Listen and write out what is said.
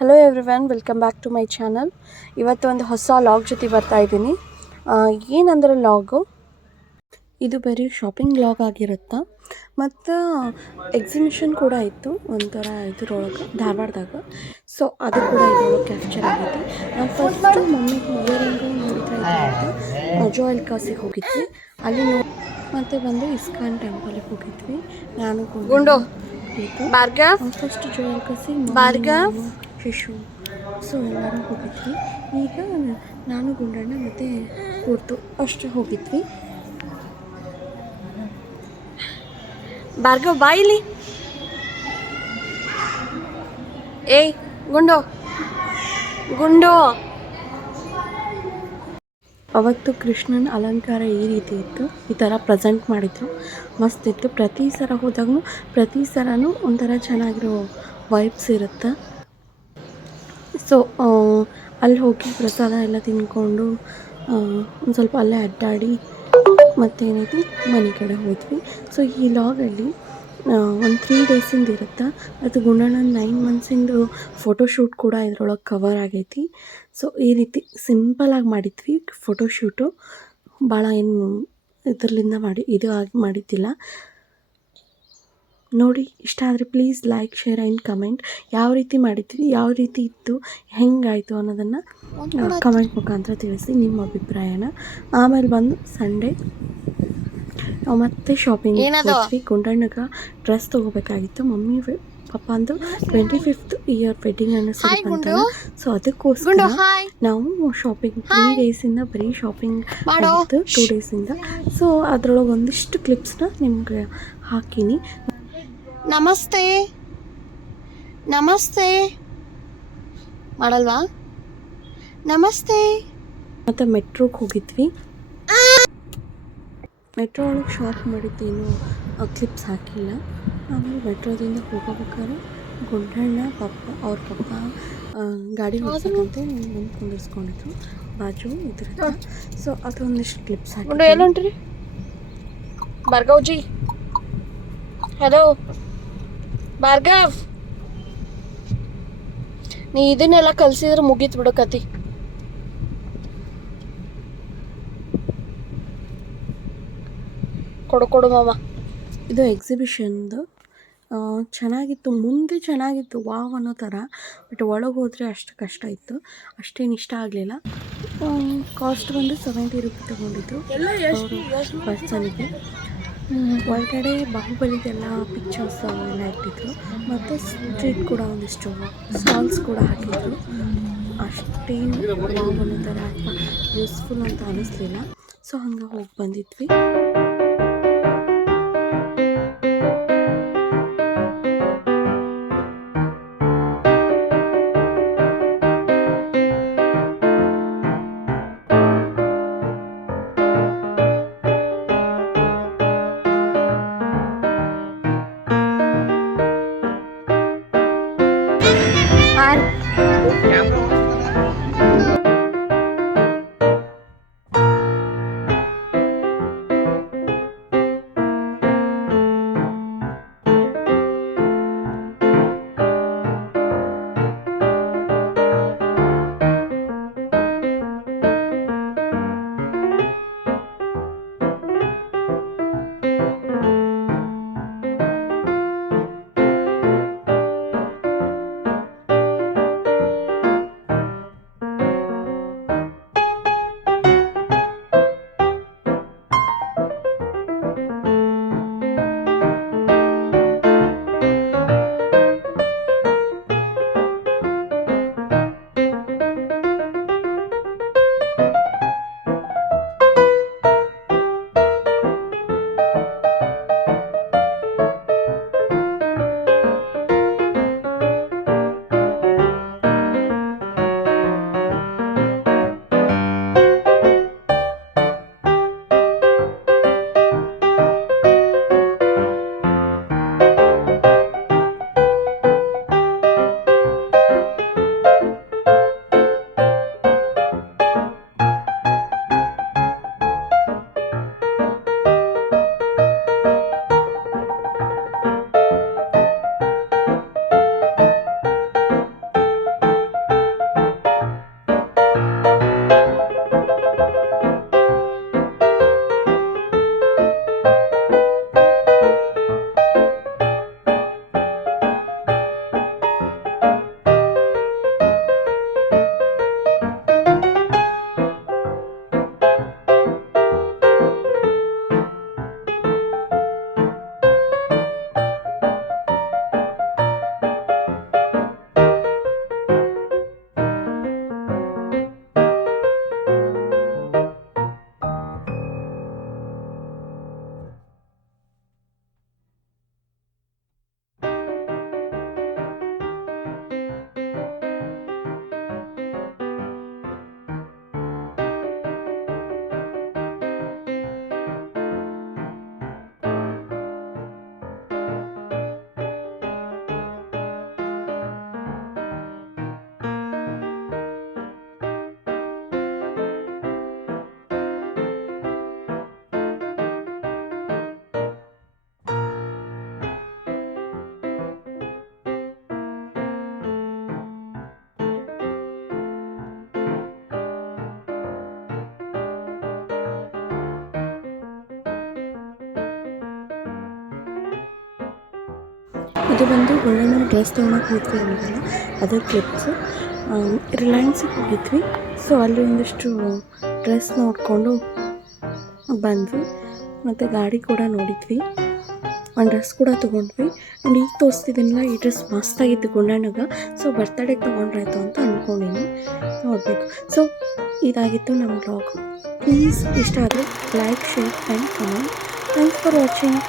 Hello everyone, welcome back to my channel. ಇವತ್ತು ಒಂದು ಹೊಸ ಲಾಗ್ ಜೊತೆ ಬರ್ತಾ ಇದ್ದೀನಿ. ಏನಂದ್ರೆ ಲಾಗು ಇದು ಬರೀ ಶಾಪಿಂಗ್ ಲಾಗ್ ಆಗಿರುತ್ತೆ. ಮತ್ತು ಎಕ್ಸಿಬಿಷನ್ ಕೂಡ ಇತ್ತು ಒಂಥರ ಇದ್ರೊಳಗೆ ಧಾರವಾಡದಾಗ. ಸೊ ಅದು ಕೂಡ ಇದ್ರೊಳಗೆ ಕ್ಯಾಪ್ಚರ್ ಆಗೈತಿ. ನಾವು ಫಸ್ಟು ಮಮ್ಮಿಗೆ ಇಯರಿಂಗು ನೋಡ್ತಾ ಇದ್ದಂತ ಜೋಯಲ್ ಕಾಸಿಗೆ ಹೋಗಿದ್ವಿ. ಅಲ್ಲಿ ಮತ್ತೆ ಬಂದು ಇಸ್ಕಾನ್ ಟೆಂಪಲ್ಗೆ ಹೋಗಿದ್ವಿ. ನಾನು ಗುಂಡು ಭಾರ್ಗವ್ ಫಸ್ಟ್ ಜೋಯಲ್ ಕಾಸಿ ಭಾರ್ಗವ್ ಶಿಶು ಸೊ ಎಲ್ಲರೂ ಹೋಗಿದ್ವಿ. ಈಗ ನಾನು ಗುಂಡಣ್ಣ ಮತ್ತು ಕೂರ್ತು ಅಷ್ಟು ಹೋಗಿದ್ವಿ. ಭಾರ್ಗವ್ ಬಾಯಿಲಿ ಏಯ್ ಗುಂಡು ಗುಂಡು. ಅವತ್ತು ಕೃಷ್ಣನ ಅಲಂಕಾರ ಈ ರೀತಿ ಇತ್ತು. ಈ ಥರ ಪ್ರೆಸೆಂಟ್ ಮಾಡಿದ್ರು, ಮಸ್ತ್ ಇತ್ತು. ಪ್ರತಿ ಸಲ ಹೋದಾಗೂ ಪ್ರತಿ ಸಲನೂ ಒಂಥರ ಚೆನ್ನಾಗಿರೋ ವೈಬ್ಸ್ ಇರುತ್ತೆ. ಸೊ ಅಲ್ಲಿ ಹೋಗಿ ಪ್ರಸಾದ ಎಲ್ಲ ತಿಂದ್ಕೊಂಡು ಒಂದು ಸ್ವಲ್ಪ ಅಲ್ಲೇ ಅಡ್ಡಾಡಿ ಮತ್ತೇನೈತಿ ಮನೆ ಕಡೆ ಹೋದ್ವಿ. ಸೊ ಈ ಲಾಗಲ್ಲಿ ಒಂದು 3 ಡೇಸಿಂದ ಇರುತ್ತೆ. ಅದು ಗುಂಡಣ್ಣನ 9 ಮಂತ್ಸಿಂದು ಫೋಟೋಶೂಟ್ ಕೂಡ ಇದ್ರೊಳಗೆ ಕವರ್ ಆಗೈತಿ. ಸೊ ಈ ರೀತಿ ಸಿಂಪಲಾಗಿ ಮಾಡಿದ್ವಿ ಫೋಟೋಶೂಟು. ಭಾಳ ಏನು ಇದರಲ್ಲಿಂದ ಇದು ಆಗಿ ಮಾಡಿದ್ದಿಲ್ಲ. ನೋಡಿ, ಇಷ್ಟ ಆದರೆ please like, share and comment. ಯಾವ ರೀತಿ ಮಾಡಿದ್ವಿ, ಯಾವ ರೀತಿ ಇತ್ತು, ಹೆಂಗಾಯಿತು ಅನ್ನೋದನ್ನು ಕಮೆಂಟ್ ಮುಖಾಂತರ ತಿಳಿಸಿ ನಿಮ್ಮ ಅಭಿಪ್ರಾಯನ. ಆಮೇಲೆ ಬಂದು ಸಂಡೇ ನಾವು ಮತ್ತೆ ಶಾಪಿಂಗ್ ಹೋದ್ವಿ. ಗುಂಡಣ್ಣಗೆ ಡ್ರೆಸ್ ತೊಗೋಬೇಕಾಗಿತ್ತು. ಮಮ್ಮಿ ಪಪ್ಪ ಅಂದು 25th ಇಯರ್ ವೆಡ್ಡಿಂಗ್ ಆ್ಯನಿವರ್ಸರಿ ಬಂತಲ್ಲ. ಸೊ ಅದಕ್ಕೋಸ್ಕರ ನಾವು ಶಾಪಿಂಗ್ 3 ಡೇಸಿಂದ ಬರೀ ಶಾಪಿಂಗ್ ಆಗಿತ್ತು, 2 ಡೇಸಿಂದ. ಸೊ ಅದರೊಳಗೆ ಒಂದಿಷ್ಟು ಕ್ಲಿಪ್ಸ್ನ ನಿಮ್ಗೆ ಹಾಕೀನಿ. ನಮಸ್ತೆ ನಮಸ್ತೆ ಮಾಡಲ್ವಾ? ನಮಸ್ತೆ. ಮತ್ತು ಮೆಟ್ರೋಗೆ ಹೋಗಿದ್ವಿ. ಮೆಟ್ರೋ ಒಳಗೆ ಶಾಪ್ ಮಾಡಿದ್ದೇನು ಕ್ಲಿಪ್ಸ್ ಹಾಕಿಲ್ಲ. ಆಮೇಲೆ ಮೆಟ್ರೋದಿಂದ ಹೋಗಬೇಕಾದ್ರೆ ಗುಂಡಣ್ಣ ಅವ್ರ ಪಪ್ಪ ಗಾಡಿ ಓಡಿಸೋಕ್ಕಂತೆ ಮುಂದೆ ಕುಂದಿರ್ಸ್ಕೊಂಡಿದ್ರು ಬಾಜು ಇದ್ರದ್ದು. ಸೊ ಅದೊಂದಿಷ್ಟು ಕ್ಲಿಪ್ಸ್ ಹಾಕಿ. ಎಲ್ಲ ಹೊಂಟ್ರಿ ಭಾರ್ಗವ್ಜಿ? ಹಲೋ ಭಾರ್ಗವ್, ನೀ ಇದನ್ನೆಲ್ಲ ಕಲಿಸಿದ್ರೆ ಮುಗೀತು ಬಿಡು ಕತಿ. ಕೊಡು ಮಾಮ. ಇದು ಎಕ್ಸಿಬಿಷನ್ದು ಚೆನ್ನಾಗಿತ್ತು. ಮುಂದೆ ಚೆನ್ನಾಗಿತ್ತು, ವಾವ್ ಅನ್ನೋ ಥರ. ಬಟ್ ಒಳಗೆ ಹೋದರೆ ಅಷ್ಟು ಕಷ್ಟ ಇತ್ತು, ಅಷ್ಟೇನು ಇಷ್ಟ ಆಗಲಿಲ್ಲ. ಕಾಸ್ಟ್ ಬಂದು 70 ರೂಪಾಯಿ ತೊಗೊಂಡಿದ್ದು ಪರ್ಸನಿಗೆ. ಒಳಗಡೆ ಬಾಹುಬಲಿದೆಲ್ಲ ಪಿಕ್ಚರ್ಸ್ ಎಲ್ಲ ಇಟ್ಟಿದ್ರು. ಮತ್ತು ಸ್ಟ್ರೀಟ್ ಕೂಡ ಒಂದಿಷ್ಟು ಸ್ಟಾಲ್ಸ್ ಕೂಡ ಹಾಕಿದ್ರು. ಅಷ್ಟೇನು ವಾವ್ ಅನ್ನೋ ಥರ ಅಥವಾ ಯೂಸ್ಫುಲ್ ಅಂತ ಅನ್ನಿಸ್ಲಿಲ್ಲ. ಸೊ ಹಂಗೆ ಹೋಗಿ ಬಂದಿದ್ವಿ. ಇದು ಬಂದು ಗುಂಡಣ್ಣ ಡ್ರೆಸ್ ತೊಗೊಳಕ್ಕೆ ಹೋದ್ವಿ ಅಂದಲ್ಲ ಅದರ ಕ್ಲಿಪ್ಸು. ರಿಲಯನ್ಸಿಗೆ ಹೋಗಿದ್ವಿ. ಸೊ ಅಲ್ಲಿ ಒಂದಿಷ್ಟು ಡ್ರೆಸ್ ನೋಡಿಕೊಂಡು ಬಂದ್ವಿ ಮತ್ತು ಗಾಡಿ ಕೂಡ ನೋಡಿದ್ವಿ, ಒಂದು ಡ್ರೆಸ್ ಕೂಡ ತೊಗೊಂಡ್ವಿ. ಆ್ಯಂಡ್ ಈಗ ತೋರಿಸ್ತಿದ್ದೀನಲ್ಲ ಈ ಡ್ರೆಸ್ ಮಸ್ತಾಗಿತ್ತು ಗುಂಡಣ್ಣಗೆ. ಸೊ ಬರ್ತಡೇಗೆ ತೊಗೊಂಡ್ರಾಯ್ತು ಅಂತ ಅಂದ್ಕೊಂಡೀನಿ, ನೋಡಬೇಕು. ಸೊ ಇದಾಗಿತ್ತು ನಮ್ಮ ಬ್ಲಾಗು. ಪ್ಲೀಸ್ ಇಷ್ಟ ಆದರೆ like, share and comment. Thanks for watching.